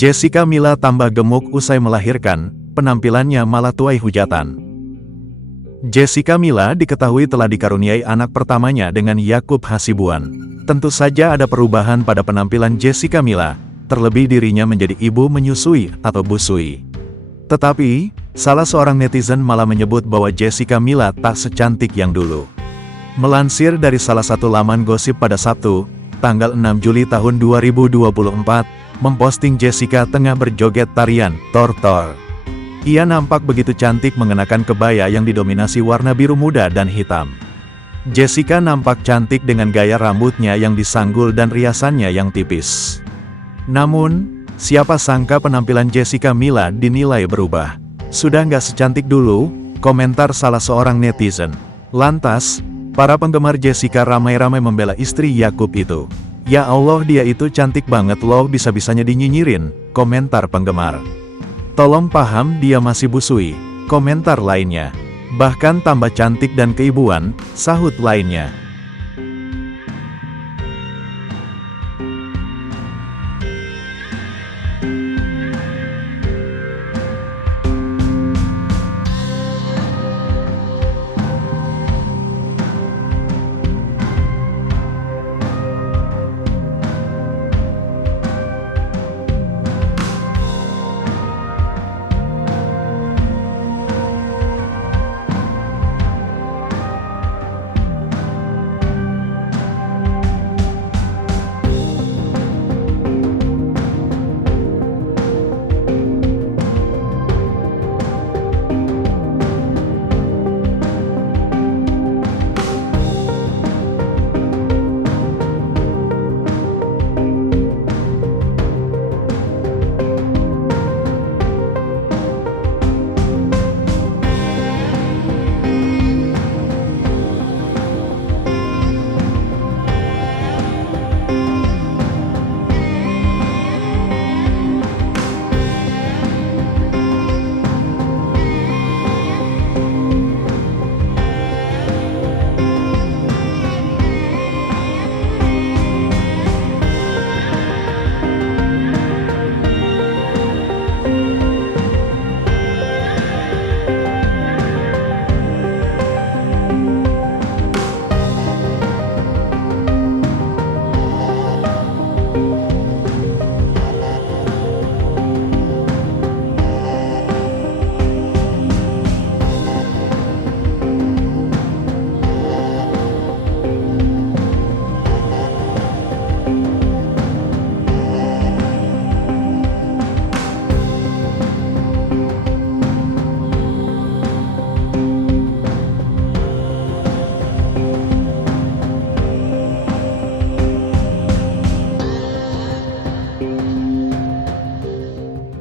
Jessica Mila tambah gemuk usai melahirkan, penampilannya malah tuai hujatan. Jessica Mila diketahui telah dikaruniai anak pertamanya dengan Yakub Hasibuan. Tentu saja ada perubahan pada penampilan Jessica Mila, terlebih dirinya menjadi ibu menyusui atau busui. Tetapi, salah seorang netizen malah menyebut bahwa Jessica Mila tak secantik yang dulu. Melansir dari salah satu laman gosip pada Sabtu, tanggal 6 Juli tahun 2024, memposting Jessica tengah berjoget tarian Tor-Tor. Ia nampak begitu cantik mengenakan kebaya yang didominasi warna biru muda dan hitam. Jessica nampak cantik dengan gaya rambutnya yang disanggul dan riasannya yang tipis. Namun, siapa sangka penampilan Jessica Mila dinilai berubah. Sudah nggak secantik dulu, komentar salah seorang netizen. Lantas, para penggemar Jessica ramai-ramai membela istri Yakub itu. Ya Allah, dia itu cantik banget loh, bisa-bisanya dinyinyirin, komentar penggemar. Tolong paham, dia masih busui, komentar lainnya. Bahkan tambah cantik dan keibuan, sahut lainnya.